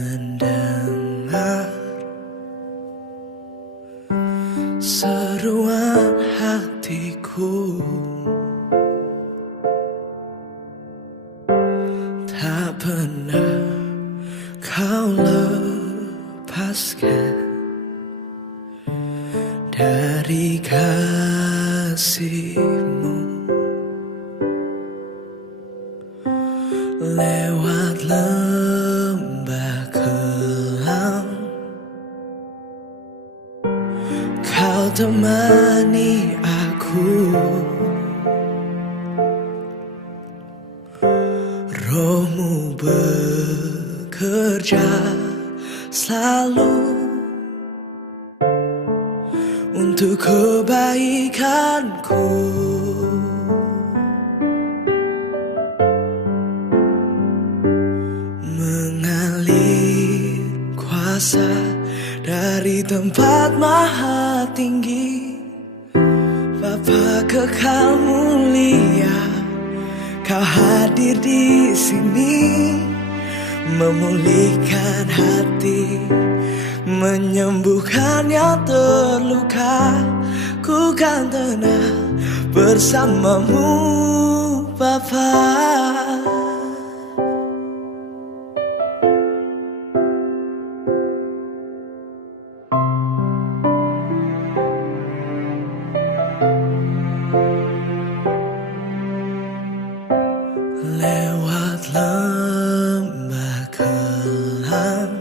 mendengar seruan hatiku, tak pernah kau lepaskan dari kasihmu. Lewat lembah kelam kau temani aku, rohmu bekerja selalu untuk kebaikanku. Mengalir kuasa dari tempat maha tinggi, Bapa kekal mulia, kau hadir di sini, memulihkan hati, menyembuhkan yang terluka. Ku kan tenang bersamamu, Bapa. Lewat lembah kelam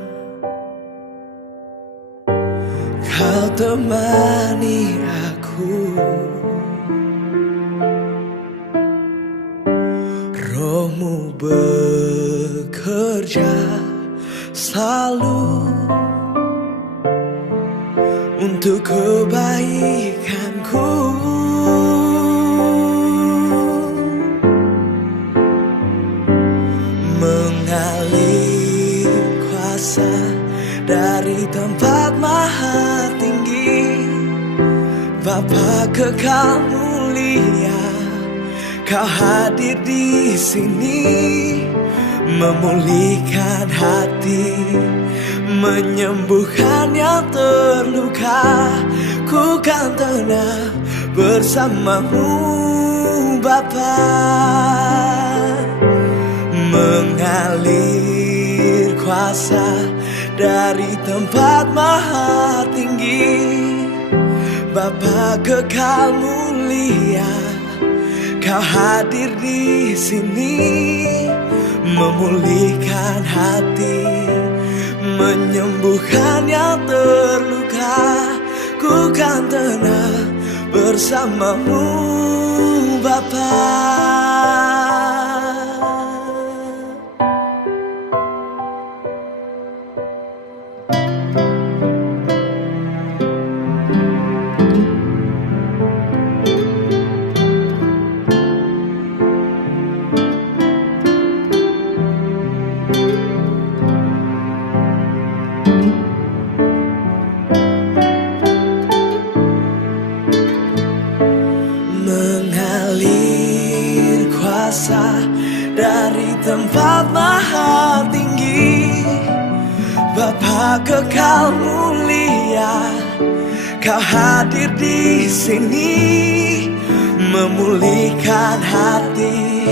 kau temani aku, rohmu bekerja selalu untuk kebaikanku. Mengalir kuasa dari tempat maha tinggi, Bapa kekal mulia, kau hadir di sini, memulihkan hati, menyembuhkan yang terluka. Ku kan tenang bersamamu, Bapa. Mengalir kuasa dari tempat maha tinggi, Bapa kekal mulia, kau hadir di sini, memulihkan hati, menyembuhkan yang terluka. Ku kan tenang bersamamu, Bapa. Mengalir kuasa dari tempat maha tinggi, Bapa kekal mulia, kau hadir di sini, memulihkan hati,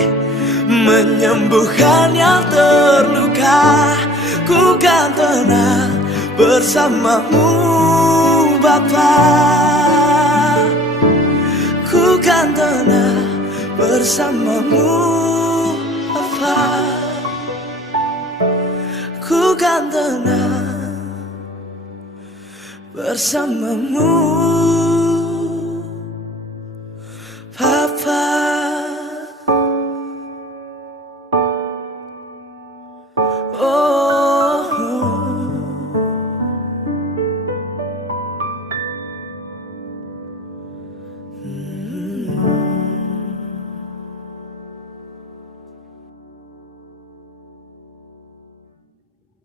menyembuhkan yang terluka. Ku kan tenang bersamamu, Bapa. Ku kan tenang bersamamu, Bapa. Ku kan tenang bersamamu, Bapa.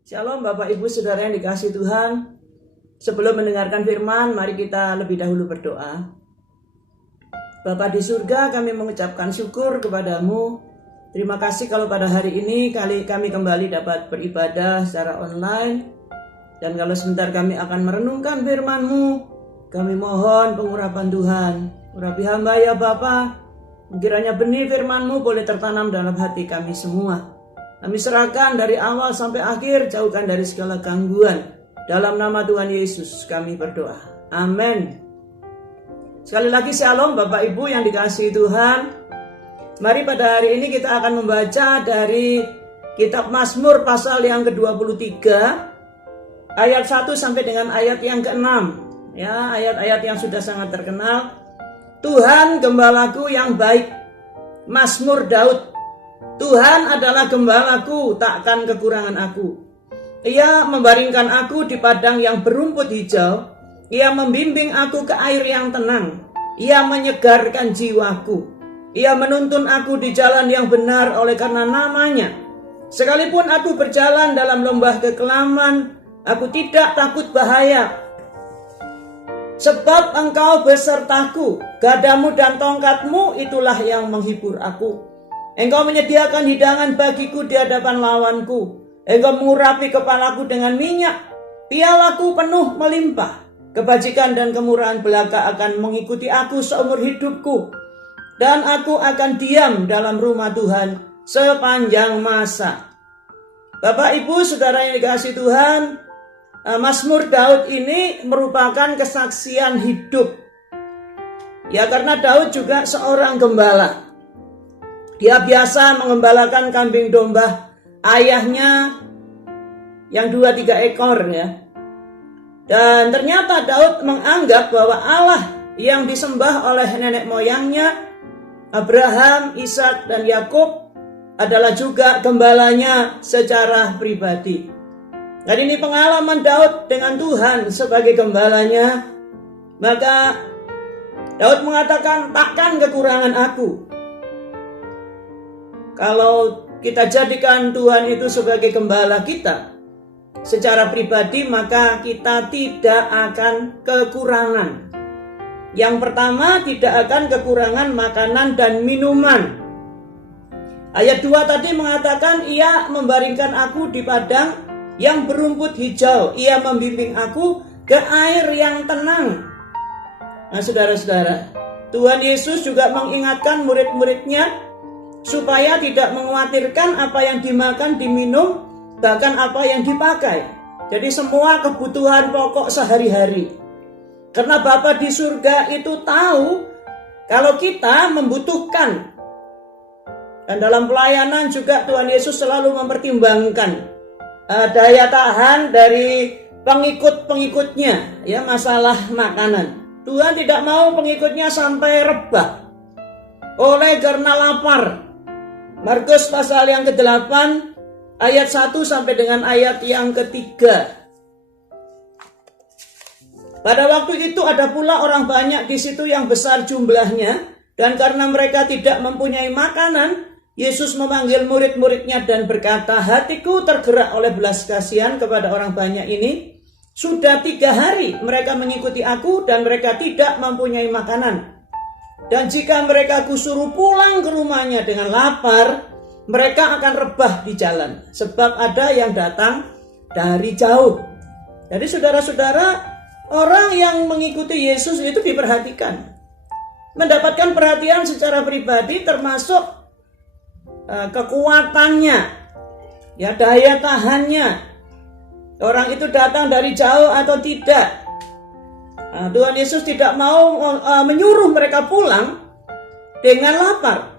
Shalom Bapak Ibu Saudara yang dikasihi Tuhan. Sebelum mendengarkan firman, mari kita lebih dahulu berdoa. Bapa di surga, kami mengucapkan syukur kepadamu Terima kasih kalau pada hari ini kami kembali dapat beribadah secara online. Dan kalau sebentar kami akan merenungkan firman-Mu, kami mohon pengurapan Tuhan. Urapi hamba ya Bapa, kiranya benih firman-Mu boleh tertanam dalam hati kami semua. Kami serahkan dari awal sampai akhir, jauhkan dari segala gangguan. Dalam nama Tuhan Yesus kami berdoa. Amin. Sekali lagi shalom Bapak Ibu yang dikasihi Tuhan. Mari pada hari ini kita akan membaca dari kitab Mazmur pasal yang ke-23 ayat 1 sampai dengan ayat yang ke-6. Ya, ayat-ayat yang sudah sangat terkenal. Tuhan gembalaku yang baik. Mazmur Daud. Tuhan adalah gembalaku, takkan kekurangan aku. Ia membaringkan aku di padang yang berumput hijau. Ia membimbing aku ke air yang tenang. Ia menyegarkan jiwaku. Ia menuntun aku di jalan yang benar oleh karena namanya. Sekalipun aku berjalan dalam lembah kekelaman, aku tidak takut bahaya. Sebab engkau besertaku, gadamu dan tongkatmu itulah yang menghibur aku. Engkau menyediakan hidangan bagiku di hadapan lawanku. Engkau mengurapi kepalaku dengan minyak. Pialaku penuh melimpah. Kebajikan dan kemurahan belaka akan mengikuti aku seumur hidupku. Dan aku akan diam dalam rumah Tuhan sepanjang masa. Bapak Ibu Saudara yang dikasihi Tuhan, Mazmur Daud ini merupakan kesaksian hidup. Ya, karena Daud juga seorang gembala. Dia biasa mengembalakan kambing domba ayahnya yang 2-3 ekor ya. Dan ternyata Daud menganggap bahwa Allah yang disembah oleh nenek moyangnya Abraham, Ishak, dan Yakub adalah juga gembalanya secara pribadi. Dan ini pengalaman Daud dengan Tuhan sebagai gembalanya. Maka Daud mengatakan, takkan kekurangan aku. Kalau kita jadikan Tuhan itu sebagai gembala kita secara pribadi, maka kita tidak akan kekurangan. Yang pertama, tidak akan kekurangan makanan dan minuman. Ayat 2 tadi mengatakan, ia membaringkan aku di padang yang berumput hijau. Ia membimbing aku ke air yang tenang. Nah, saudara-saudara, Tuhan Yesus juga mengingatkan murid-muridnya supaya tidak mengkhawatirkan apa yang dimakan, diminum, bahkan apa yang dipakai. Jadi semua kebutuhan pokok sehari-hari. Karena Bapa di surga itu tahu kalau kita membutuhkan. Dan dalam pelayanan juga Tuhan Yesus selalu mempertimbangkan daya tahan dari pengikut-pengikutnya, ya, masalah makanan. Tuhan tidak mau pengikutnya sampai rebah oleh karena lapar. Markus pasal yang ke-8 ayat 1 sampai dengan ayat yang ke-3. Pada waktu itu ada pula orang banyak di situ yang besar jumlahnya, dan karena mereka tidak mempunyai makanan, Yesus memanggil murid-muridnya dan berkata, hatiku tergerak oleh belas kasihan kepada orang banyak ini. Sudah 3 hari mereka mengikuti aku dan mereka tidak mempunyai makanan. Dan jika mereka kusuruh pulang ke rumahnya dengan lapar, mereka akan rebah di jalan, sebab ada yang datang dari jauh. Jadi saudara-saudara, orang yang mengikuti Yesus itu diperhatikan, mendapatkan perhatian secara pribadi, termasuk kekuatannya, ya, daya tahannya. Orang itu datang dari jauh atau tidak. Tuhan Yesus tidak mau menyuruh mereka pulang dengan lapar,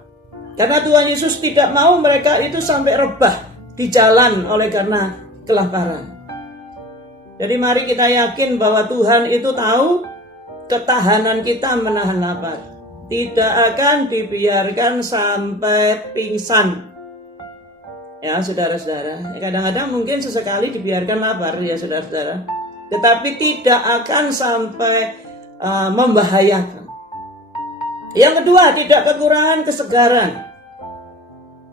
karena Tuhan Yesus tidak mau mereka itu sampai rebah di jalan oleh karena kelaparan. Jadi mari kita yakin bahwa Tuhan itu tahu ketahanan kita menahan lapar. Tidak akan dibiarkan sampai pingsan. Ya, saudara-saudara. Kadang-kadang mungkin sesekali dibiarkan lapar, ya saudara-saudara. Tetapi tidak akan sampai membahayakan. Yang kedua, tidak kekurangan kesegaran.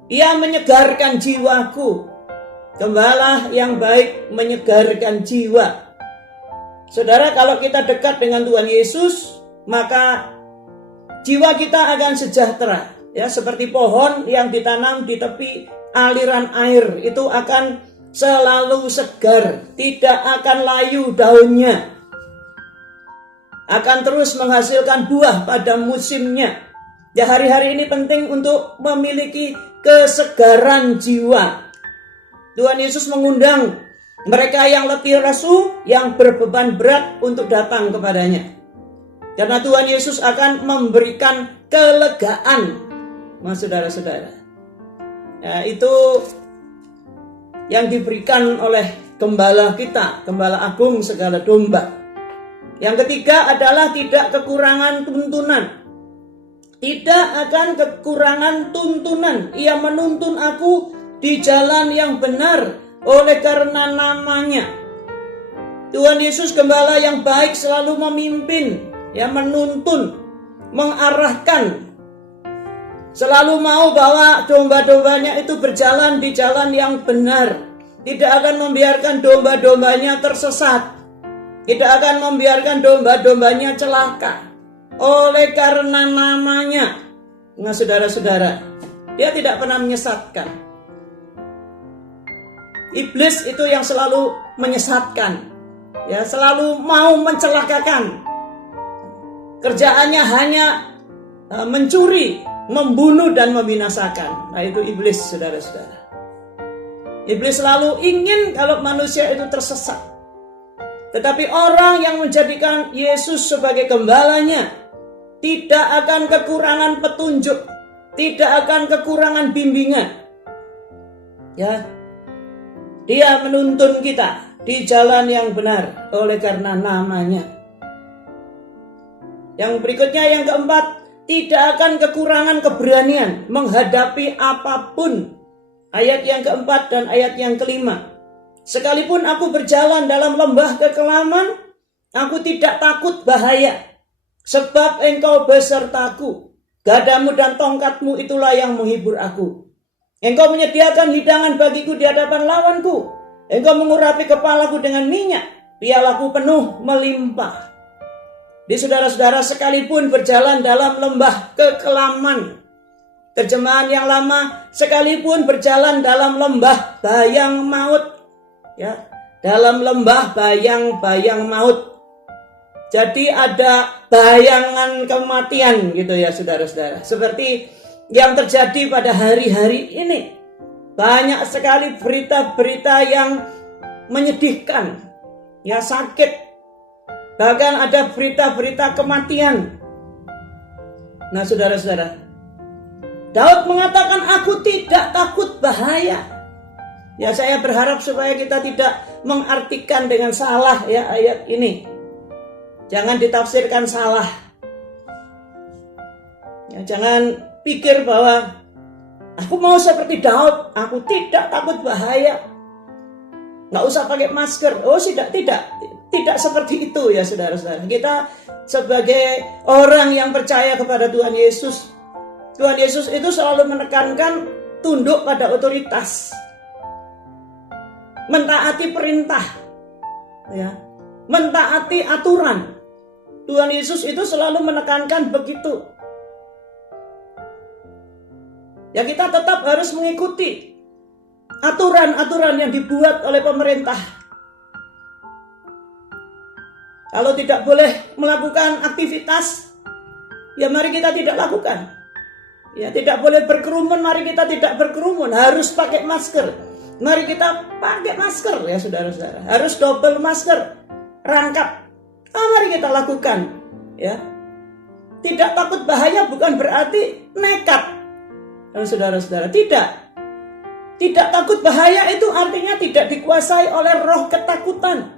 Ia menyegarkan jiwaku. Gembala yang baik menyegarkan jiwa. Saudara, kalau kita dekat dengan Tuhan Yesus, maka jiwa kita akan sejahtera. Ya, seperti pohon yang ditanam di tepi aliran air, itu akan selalu segar, tidak akan layu daunnya, akan terus menghasilkan buah pada musimnya. Ya, hari-hari ini penting untuk memiliki kesegaran jiwa. Tuhan Yesus mengundang mereka yang letih lesu, yang berbeban berat untuk datang kepadanya. Karena Tuhan Yesus akan memberikan kelegaan, saudara-saudara. Ya, itu yang diberikan oleh gembala kita, gembala agung segala domba. Yang ketiga adalah tidak kekurangan tuntunan. Tidak akan kekurangan tuntunan. Ia menuntun aku di jalan yang benar oleh karena namanya. Tuhan Yesus gembala yang baik selalu memimpin, ya, menuntun, mengarahkan. Selalu mau bahwa domba-dombanya itu berjalan di jalan yang benar. Tidak akan membiarkan domba-dombanya tersesat. Tidak akan membiarkan domba-dombanya celaka. Oleh karena namanya. Nah, saudara-saudara, dia tidak pernah menyesatkan. Iblis itu yang selalu menyesatkan, ya, selalu mau mencelakakan. Kerjaannya hanya mencuri, membunuh dan membinasakan. Nah, itu iblis, saudara-saudara. Iblis selalu ingin kalau manusia itu tersesat. Tetapi orang yang menjadikan Yesus sebagai gembalanya tidak akan kekurangan petunjuk, tidak akan kekurangan bimbingan. Ya, dia menuntun kita di jalan yang benar oleh karena namanya. Yang berikutnya, yang keempat, tidak akan kekurangan keberanian menghadapi apapun. Ayat yang keempat dan ayat yang kelima. Sekalipun aku berjalan dalam lembah kekelaman, aku tidak takut bahaya, sebab engkau besertaku. Gadamu dan tongkatmu itulah yang menghibur aku. Engkau menyediakan hidangan bagiku di hadapan lawanku. Engkau mengurapi kepalaku dengan minyak, pialaku penuh melimpah. Di saudara-saudara, sekalipun berjalan dalam lembah kekelaman, terjemahan yang lama, sekalipun berjalan dalam lembah bayang maut, ya, dalam lembah bayang-bayang maut. Jadi ada bayangan kematian gitu ya, saudara-saudara. Seperti yang terjadi pada hari-hari ini. Banyak sekali berita-berita yang menyedihkan, ya, sakit. Bahkan ada berita-berita kematian. Nah, saudara-saudara, Daud mengatakan, aku tidak takut bahaya. Ya, saya berharap supaya kita tidak mengartikan dengan salah, ya, ayat ini. Jangan ditafsirkan salah. Ya, jangan pikir bahwa aku mau seperti Daud, aku tidak takut bahaya, nggak usah pakai masker. Oh, tidak seperti itu ya, saudara-saudara. Kita sebagai orang yang percaya kepada Tuhan Yesus, Tuhan Yesus itu selalu menekankan tunduk pada otoritas, mentaati perintah, ya, mentaati aturan. Tuhan Yesus itu selalu menekankan begitu. Ya, kita tetap harus mengikuti aturan-aturan yang dibuat oleh pemerintah. Kalau tidak boleh melakukan aktivitas, ya mari kita tidak lakukan. Ya, tidak boleh berkerumun, mari kita tidak berkerumun. Harus pakai masker, mari kita pakai masker ya, saudara-saudara. Harus double masker, rangkap. Mari kita lakukan. Ya, tidak takut bahaya bukan berarti nekat. Saudara-saudara, tidak takut bahaya itu artinya tidak dikuasai oleh roh ketakutan.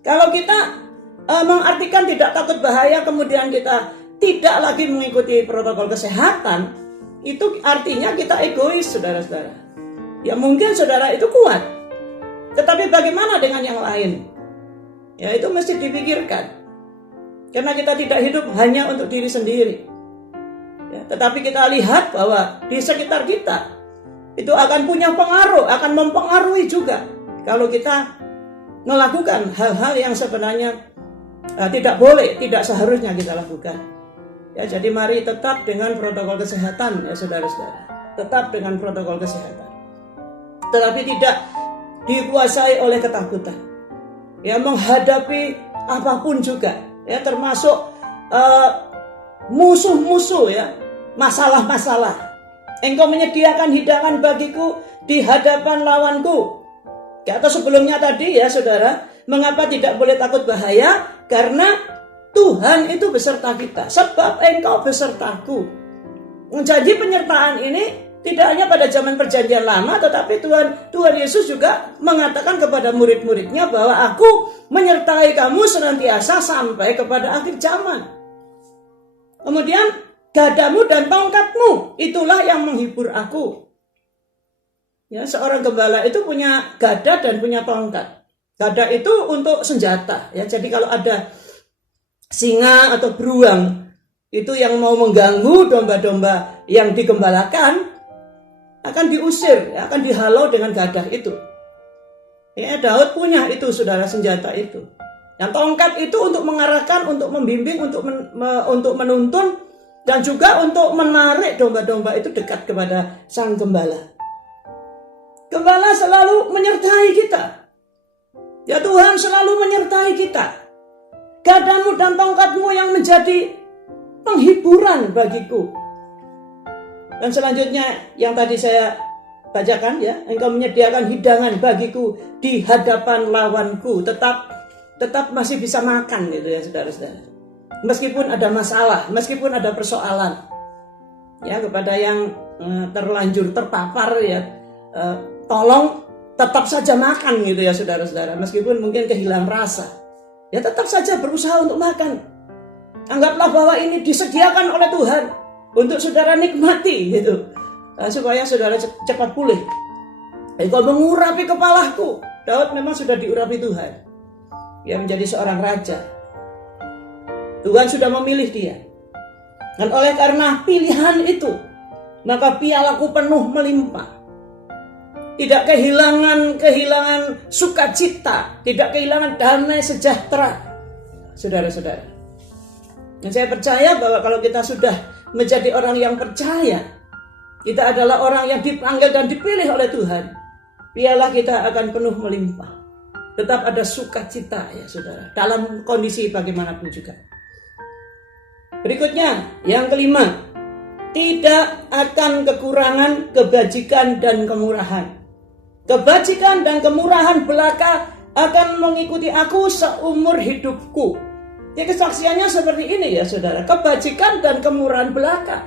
Kalau kita mengartikan tidak takut bahaya, kemudian kita tidak lagi mengikuti protokol kesehatan, itu artinya kita egois, saudara-saudara. Ya, mungkin saudara itu kuat, tetapi bagaimana dengan yang lain? Ya, itu mesti dipikirkan. Karena kita tidak hidup hanya untuk diri sendiri. Ya, tetapi kita lihat bahwa di sekitar kita itu akan punya pengaruh, akan mempengaruhi juga kalau kita melakukan hal-hal yang sebenarnya tidak boleh, tidak seharusnya kita lakukan. Ya, jadi mari tetap dengan protokol kesehatan ya saudara-saudara. Tetap dengan protokol kesehatan. Tetapi tidak dikuasai oleh ketakutan. Ya, menghadapi apapun juga, ya termasuk musuh-musuh ya, masalah-masalah. Engkau menyediakan hidangan bagiku di hadapan lawanku. Ya, atau sebelumnya tadi ya saudara, mengapa tidak boleh takut bahaya? Karena Tuhan itu beserta kita, sebab engkau besertaku. Jadi penyertaan ini tidak hanya pada zaman perjanjian lama, tetapi Tuhan Yesus juga mengatakan kepada murid-muridnya bahwa aku menyertai kamu senantiasa sampai kepada akhir zaman. Kemudian gadamu dan tongkatmu itulah yang menghibur aku. Ya, seorang gembala itu punya gada dan punya tongkat. Gada itu untuk senjata. Ya, jadi kalau ada singa atau beruang itu yang mau mengganggu domba-domba yang digembalakan, akan diusir, ya, akan dihalau dengan gadah itu. Ya, Daud punya itu saudara, senjata itu. Yang tongkat itu untuk mengarahkan, untuk membimbing, untuk menuntun, dan juga untuk menarik domba-domba itu dekat kepada sang gembala. Gembala selalu menyertai kita. Ya, Tuhan selalu menyertai kita. Gadamu dan tongkatmu yang menjadi penghiburan bagiku. Dan selanjutnya yang tadi saya bacakan ya, engkau menyediakan hidangan bagiku di hadapan lawanku. Tetap masih bisa makan gitu ya saudara-saudara. Meskipun ada masalah, meskipun ada persoalan. Ya, kepada yang terlanjur terpapar ya, tolong tetap saja makan gitu ya saudara-saudara. Meskipun mungkin kehilangan rasa, ya tetap saja berusaha untuk makan. Anggaplah bahwa ini disediakan oleh Tuhan untuk saudara nikmati gitu, supaya saudara cepat pulih. Engkau mengurapi kepalaku. Daud memang sudah diurapi Tuhan. Dia menjadi seorang raja. Tuhan sudah memilih dia. Dan oleh karena pilihan itu, maka pialaku penuh melimpah. Tidak kehilangan sukacita, tidak kehilangan damai sejahtera. Saudara-saudara. Dan saya percaya bahwa kalau kita sudah menjadi orang yang percaya, kita adalah orang yang dipanggil dan dipilih oleh Tuhan, piala kita akan penuh melimpah. Tetap ada sukacita ya saudara, dalam kondisi bagaimanapun juga. Berikutnya, yang kelima, tidak akan kekurangan kebajikan dan kemurahan. Kebajikan dan kemurahan belaka akan mengikuti aku seumur hidupku. Ya, kesaksiannya seperti ini ya saudara, kebajikan dan kemurahan belaka.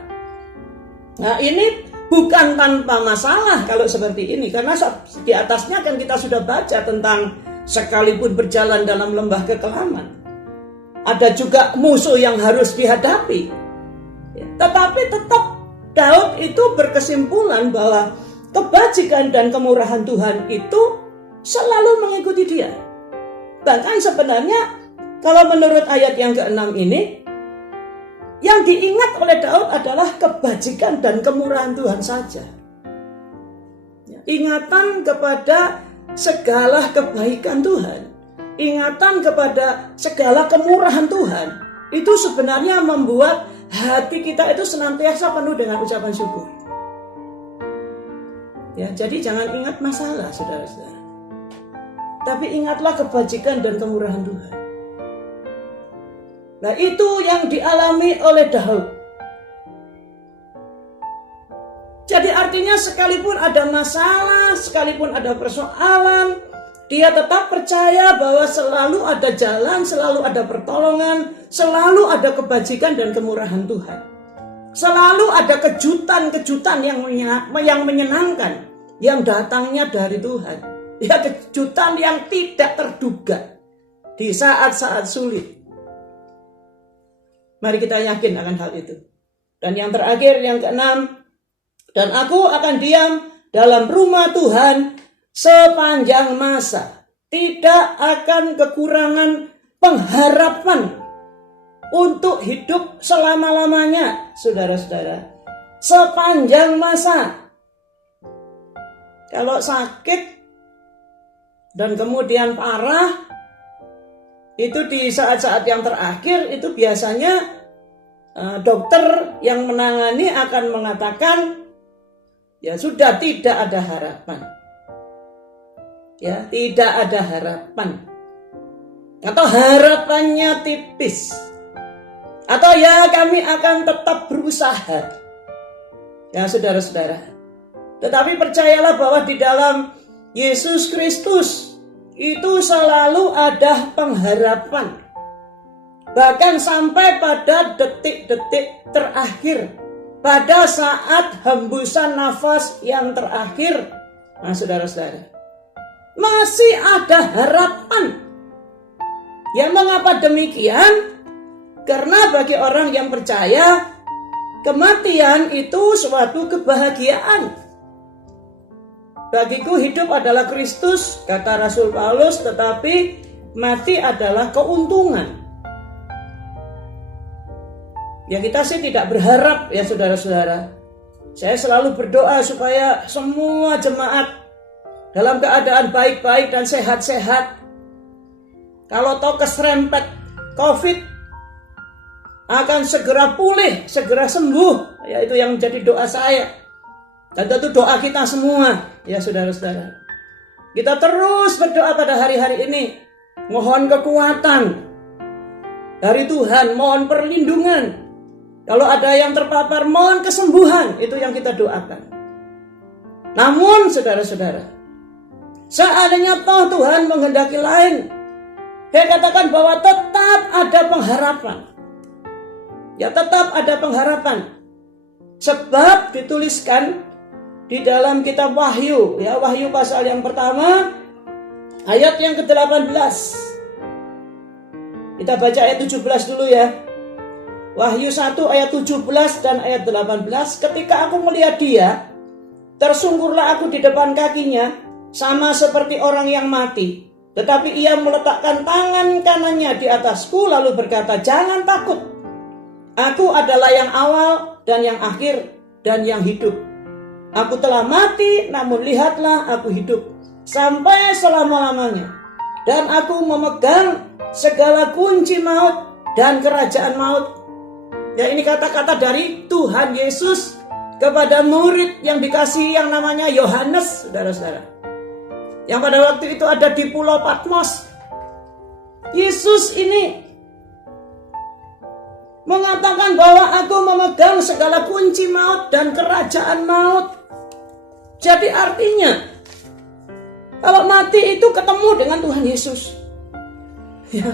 Nah, ini bukan tanpa masalah kalau seperti ini, karena di atasnya kan kita sudah baca tentang sekalipun berjalan dalam lembah kekelaman, ada juga musuh yang harus dihadapi. Ya, tetapi tetap Daud itu berkesimpulan bahwa kebajikan dan kemurahan Tuhan itu selalu mengikuti dia. Bahkan sebenarnya kalau menurut ayat yang ke-6 ini, yang diingat oleh Daud adalah kebajikan dan kemurahan Tuhan saja. Ingatan kepada segala kebaikan Tuhan, ingatan kepada segala kemurahan Tuhan, itu sebenarnya membuat hati kita itu senantiasa penuh dengan ucapan syukur. Ya, jadi jangan ingat masalah saudara-saudara, tapi ingatlah kebajikan dan kemurahan Tuhan. Nah, itu yang dialami oleh Daud. Jadi artinya sekalipun ada masalah, sekalipun ada persoalan, dia tetap percaya bahwa selalu ada jalan, selalu ada pertolongan, selalu ada kebajikan dan kemurahan Tuhan. Selalu ada kejutan-kejutan yang menyenangkan, yang datangnya dari Tuhan. Ya, kejutan yang tidak terduga di saat-saat sulit. Mari kita yakin akan hal itu. Dan yang terakhir, yang ke-6, dan aku akan diam dalam rumah Tuhan sepanjang masa. Tidak akan kekurangan pengharapan untuk hidup selama-lamanya, saudara-saudara. Sepanjang masa. Kalau sakit dan kemudian parah, itu di saat-saat yang terakhir itu biasanya dokter yang menangani akan mengatakan, ya sudah tidak ada harapan. Ya, tidak ada harapan. Atau harapannya tipis. Atau ya kami akan tetap berusaha. Ya saudara-saudara. Tetapi percayalah bahwa di dalam Yesus Kristus itu selalu ada pengharapan. Bahkan sampai pada detik-detik terakhir. Pada saat hembusan nafas yang terakhir. Nah saudara-saudara. Masih ada harapan. Ya mengapa demikian? Karena bagi orang yang percaya, kematian itu suatu kebahagiaan. Bagiku hidup adalah Kristus, kata Rasul Paulus, tetapi mati adalah keuntungan. Ya kita sih tidak berharap ya saudara-saudara. Saya selalu berdoa supaya semua jemaat dalam keadaan baik-baik dan sehat-sehat. Kalau toh keserempet COVID, akan segera pulih, segera sembuh. Ya itu yang menjadi doa saya. Dan tentu doa kita semua, ya saudara-saudara. Kita terus berdoa pada hari-hari ini. Mohon kekuatan dari Tuhan, mohon perlindungan. Kalau ada yang terpapar, mohon kesembuhan. Itu yang kita doakan. Namun saudara-saudara, seandainya toh Tuhan menghendaki lain, saya katakan bahwa tetap ada pengharapan. Ya tetap ada pengharapan. Sebab dituliskan di dalam kitab Wahyu, ya Wahyu pasal yang pertama, ayat yang ke-18. Kita baca ayat 17 dulu ya. Wahyu 1 ayat 17 dan ayat 18. Ketika aku melihat dia, tersungkurlah aku di depan kakinya, sama seperti orang yang mati. Tetapi ia meletakkan tangan kanannya di atasku, lalu berkata, jangan takut. Aku adalah yang awal dan yang akhir dan yang hidup. Aku telah mati, namun lihatlah aku hidup sampai selama-lamanya. Dan aku memegang segala kunci maut dan kerajaan maut. Ya ini kata-kata dari Tuhan Yesus kepada murid yang dikasihi yang namanya Yohanes, saudara-saudara. Yang pada waktu itu ada di Pulau Patmos. Yesus ini mengatakan bahwa aku memegang segala kunci maut dan kerajaan maut. Jadi artinya, kalau mati itu ketemu dengan Tuhan Yesus. Ya,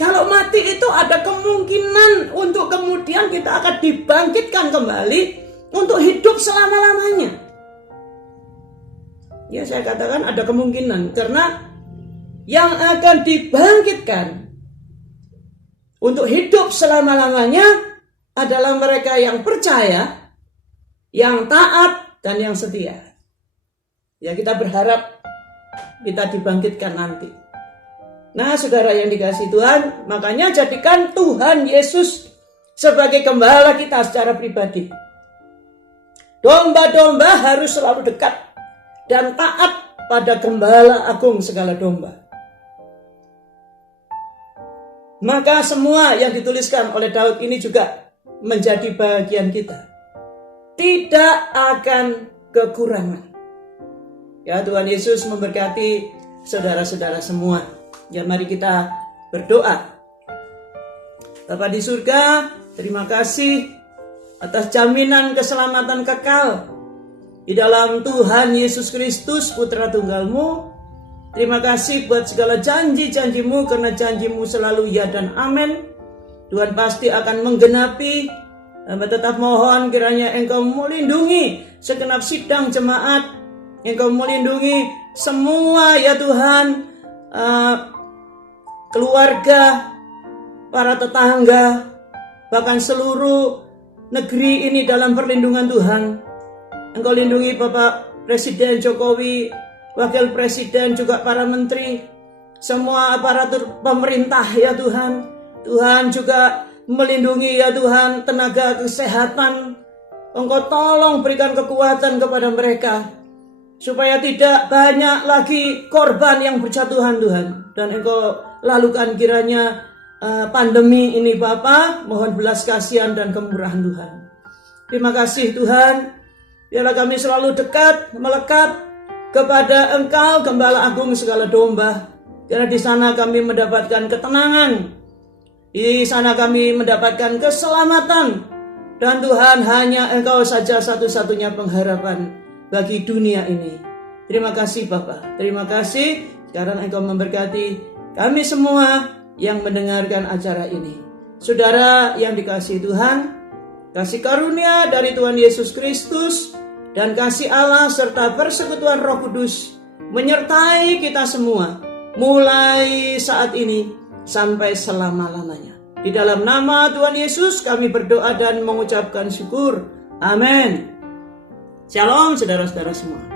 kalau mati itu ada kemungkinan untuk kemudian kita akan dibangkitkan kembali untuk hidup selama-lamanya. Ya saya katakan ada kemungkinan karena yang akan dibangkitkan untuk hidup selama-lamanya adalah mereka yang percaya, yang taat, dan yang setia. Ya kita berharap kita dibangkitkan nanti. Nah saudara yang dikasihi Tuhan, makanya jadikan Tuhan Yesus sebagai gembala kita secara pribadi. Domba-domba harus selalu dekat dan taat pada gembala agung segala domba. Maka semua yang dituliskan oleh Daud ini juga menjadi bagian kita. Tidak akan kekurangan. Ya Tuhan Yesus memberkati saudara-saudara semua. Ya mari kita berdoa. Bapa di surga, terima kasih atas jaminan keselamatan kekal di dalam Tuhan Yesus Kristus Putra Tunggal-Mu. Terima kasih buat segala janji-janji-Mu, karena janji-Mu selalu ya dan amin. Tuhan pasti akan menggenapi. Hamba tetap mohon kiranya Engkau melindungi segenap sidang jemaat. Engkau melindungi semua ya Tuhan, keluarga, para tetangga, bahkan seluruh negeri ini dalam perlindungan Tuhan. Engkau lindungi Bapak Presiden Jokowi, Wakil Presiden, juga para menteri, semua aparatur pemerintah ya Tuhan. Tuhan juga melindungi ya Tuhan tenaga kesehatan. Engkau tolong berikan kekuatan kepada mereka, supaya tidak banyak lagi korban yang berjatuhan Tuhan. Dan Engkau lalukan kiranya pandemi ini Bapa, mohon belas kasihan dan kemurahan Tuhan. Terima kasih Tuhan, biarlah kami selalu dekat, melekat kepada Engkau, Gembala Agung segala domba. Karena di sana kami mendapatkan ketenangan, di sana kami mendapatkan keselamatan. Dan Tuhan, hanya Engkau saja satu-satunya pengharapan bagi dunia ini. Terima kasih Bapa, terima kasih. Sekarang Engkau memberkati kami semua yang mendengarkan acara ini. Saudara yang dikasihi Tuhan, kasih karunia dari Tuhan Yesus Kristus dan kasih Allah serta persekutuan Roh Kudus menyertai kita semua mulai saat ini sampai selama-lamanya. Di dalam nama Tuhan Yesus kami berdoa dan mengucapkan syukur. Amin. Shalom saudara-saudara semua.